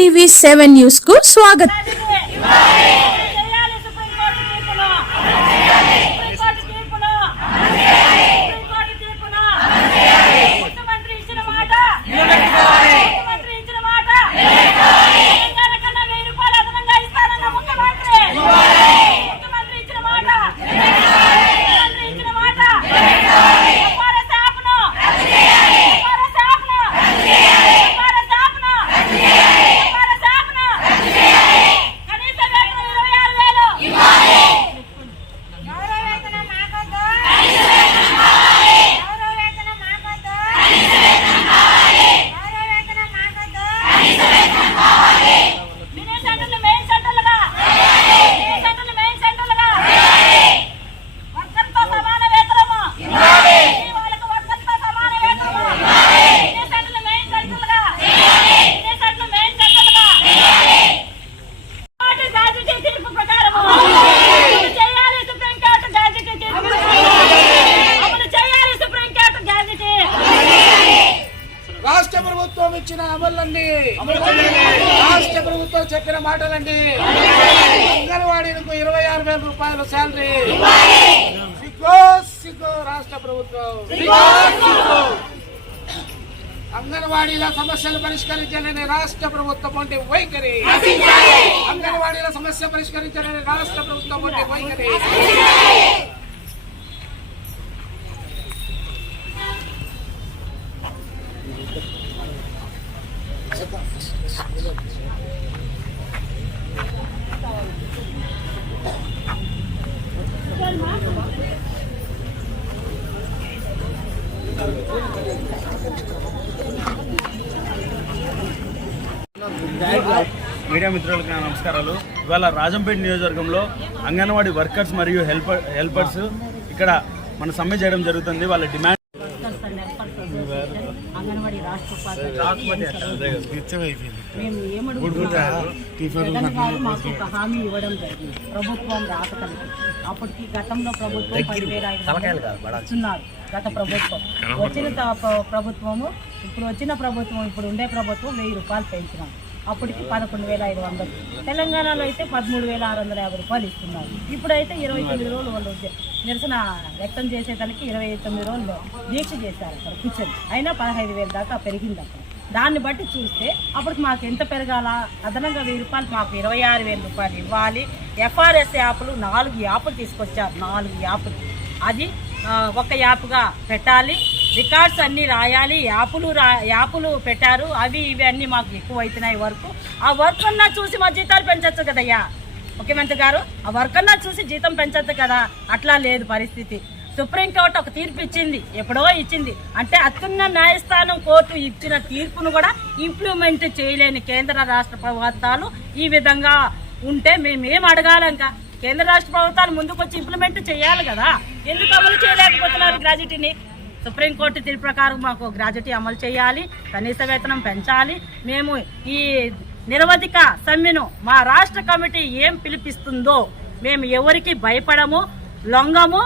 TV 7 news కు స్వాగతం. రాష్ట్ర ప్రభుత్వం ఇచ్చిన అమలుండి, రాష్ట్ర ప్రభుత్వం చెప్పిన మాటలండి. అంగన్వాడీలకు 26,000 రూపాయల శాలరీ. సిగ్గు రాష్ట్ర ప్రభుత్వం. అంగన్వాడీల సమస్యలు పరిష్కరించాలని రాష్ట్ర ప్రభుత్వం వంటి వైఖరి. అంగన్వాడీల సమస్య పరిష్కరించాలని రాష్ట్ర ప్రభుత్వం వంటి వైఖరి. మీడియా మిత్రులకు నా నమస్కారాలు. ఇవాళ రాజంపేట నియోజకవర్గంలో అంగన్వాడీ వర్కర్స్ మరియు హెల్పర్స్ ఇక్కడ మన సమ్మె చేయడం జరుగుతుంది. వాళ్ళ డిమాండ్ అంగన్వాడీ మేము ఏమడుగుతున్నాము, మాకు ఒక హామీ ఇవ్వడం జరిగింది ప్రభుత్వం రాకతలకి. అప్పటికి గతంలో ప్రభుత్వం 10,500 ఇస్తున్నారు. గత ప్రభుత్వం ప్రభుత్వము ఇప్పుడు వచ్చిన ప్రభుత్వం, ఇప్పుడు ఉండే ప్రభుత్వం 1,000 రూపాయలు పెంచినాం. అప్పటికి 11,500. తెలంగాణలో అయితే 13,650 రూపాయలు ఇస్తున్నారు. ఇప్పుడైతే 29 రోజులు వాళ్ళు నిరసన వ్యక్తం చేసేదానికి 29 రోజులు దీక్ష చేశారు అక్కడ కూర్చొని. అయినా 15,000 దాకా పెరిగింది అక్కడ. దాన్ని బట్టి చూస్తే అప్పటికి మాకు ఎంత పెరగాల, అదనంగా 1,000 రూపాయలు మాకు 26,000 రూపాయలు ఇవ్వాలి. FRS యాప్లు 4 యాప్లు తీసుకొచ్చారు. 4 యాప్లు అది ఒక యాప్గా పెట్టాలి. రికార్డ్స్ అన్నీ రాయాలి. యాప్లు పెట్టారు. అవి ఇవి అన్నీ మాకు ఎక్కువ అవుతున్నాయి వర్క్. ఆ వర్క్ అన్నా చూసి మా జీతాలు పెంచచ్చు కదయ్యా ముఖ్యమంత్రి గారు. ఆ వర్క్ అన్నా చూసి జీతం పెంచచ్చు కదా. అట్లా లేదు పరిస్థితి. సుప్రీంకోర్టు ఒక తీర్పు ఇచ్చింది, ఎప్పుడో ఇచ్చింది. అంటే అత్యున్న న్యాయస్థానం కోర్టు ఇచ్చిన తీర్పును కూడా ఇంప్లిమెంట్ చేయలేని కేంద్ర రాష్ట్ర ప్రభుత్వాలు ఈ విధంగా ఉంటే మేమేం అడగాలంక? కేంద్ర రాష్ట్ర ప్రభుత్వాలు ముందుకు వచ్చి ఇంప్లిమెంట్ చేయాలి కదా. ఎందుకు అమలు చేయలేకపోతున్నారు గ్రాడ్యుటీని? సుప్రీంకోర్టు తీర్పు ప్రకారం మాకు గ్రాడ్యుటీ అమలు చేయాలి, కనీస వేతనం పెంచాలి. మేము ఈ నిరవధిక సమ్మెను మా రాష్ట్ర కమిటీ ఏం పిలిపిస్తుందో మేము ఎవరికి భయపడము, లొంగము.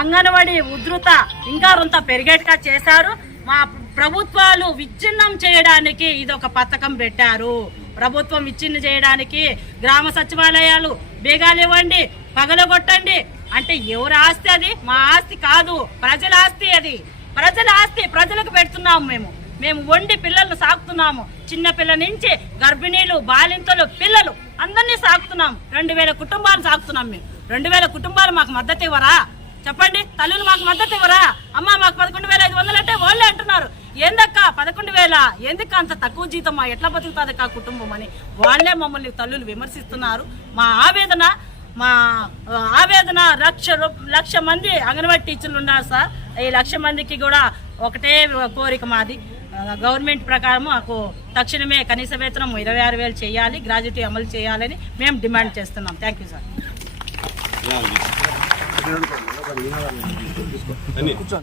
అంగన్వాడీ ఉధృత ఇంకా రొంత పెరిగేట్టుగా చేశారు. మా ప్రభుత్వాలు విచ్ఛిన్నం చేయడానికి ఇదొక పథకం పెట్టారు. ప్రభుత్వం విచ్ఛిన్నం చేయడానికి గ్రామ సచివాలయాలు బేగాలు ఇవ్వండి, పగలగొట్టండి అంటే ఎవరి ఆస్తి? అది మా ఆస్తి కాదు, ప్రజల ఆస్తి. అది ప్రజల ఆస్తి, ప్రజలకు పెడుతున్నాము. మేము వండి పిల్లలను సాకుతున్నాము. చిన్న పిల్లల నుంచి గర్భిణీలు, బాలింతలు, పిల్లలు అందరినీ సాకుతున్నాము. 2,000 కుటుంబాలు సాకుతున్నాం మేము. 2,000 కుటుంబాలు మాకు మద్దతు ఇవ్వరా? చెప్పండి. తల్లులు మాకు మద్దతు ఇవ్వరా? అమ్మ మాకు 11,500 అంటే వాళ్ళే అంటున్నారు. ఏందక్క 11,000? ఎందుకు అంత తక్కువ జీతం? ఎట్లా బతుకుతుంది ఆ కుటుంబం అని వాళ్ళే మమ్మల్ని తల్లులు విమర్శిస్తున్నారు. మా ఆవేదన 1,00,000 మంది అంగన్వాడీ టీచర్లు ఉన్నారు సార్. ఈ 1,00,000 మందికి కూడా ఒకటే కోరిక మాది. గవర్నమెంట్ ప్రకారం మాకు తక్షణమే కనీస వేతనం 26,000 చేయాలి, గ్రాడ్యుటీ అమలు చేయాలని మేము డిమాండ్ చేస్తున్నాం. Thank you sir.